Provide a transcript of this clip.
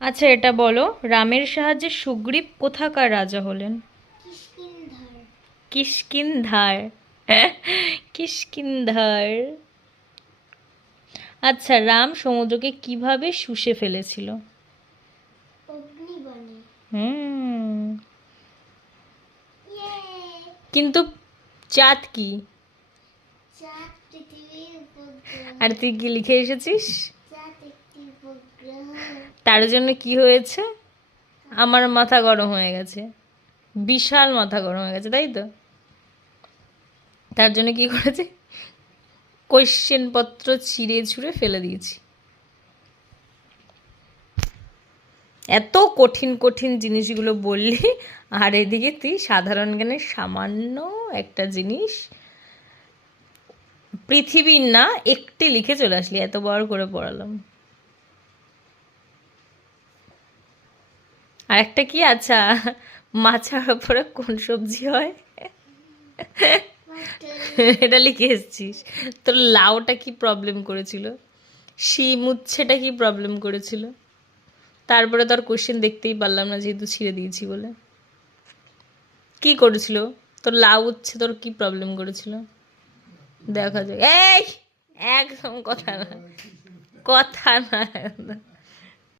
আচ্ছা, এটা বলো, রামের সাহায্যে সুগ্রীব কোথাকার রাজা হলেন? কিষ্কিন্ধার। কিষ্কিন্ধার। কিষ্কিন্ধার। আচ্ছা, রাম সমুদ্রকে কিভাবে শুষে ফেলেছিল? অগ্নিবাণে। হুম। ইয়ে। কিন্তু চাঁদ কি? চাঁদ পৃথিবীর উপগ্রহ। আর তুই কি লিখে এসেছিস? চাঁদ একটি উপগ্রহ। তার জন্য কি হয়েছে? আমার মাথা গরম হয়ে গেছে, বিশাল মাথা গরম হয়ে গেছে, তাই তো? তার জন্য কি করেছে? কোয়েশ্চেন পত্র ছিঁড়ে ছুঁড়ে ফেলে দিয়েছি। এত কঠিন কঠিন জিনিসগুলো বললি, আর এদিকে তুই সাধারণ জ্ঞানের সামান্য একটা জিনিস পৃথিবীর না একটি লিখে চলে আসলি, এত বড় করে পড়ালাম। আর একটা কি, আচ্ছা, মাছার ওপরে কোন সবজি হয়? এটা লিখে এসেছিস। তোর লাউটা কি প্রবলেম করেছিল? শিম উচ্ছেটা কি প্রবলেম করেছিল? তারপরে তোর কোশ্চেন দেখতেই পারলাম না, যেহেতু ছিঁড়ে দিয়েছি বলে। কি করেছিল? তোর লাউ উচ্ছে তোর কি প্রবলেম করেছিল? দেখা যায়। এই, একদম কথা না, কথা না।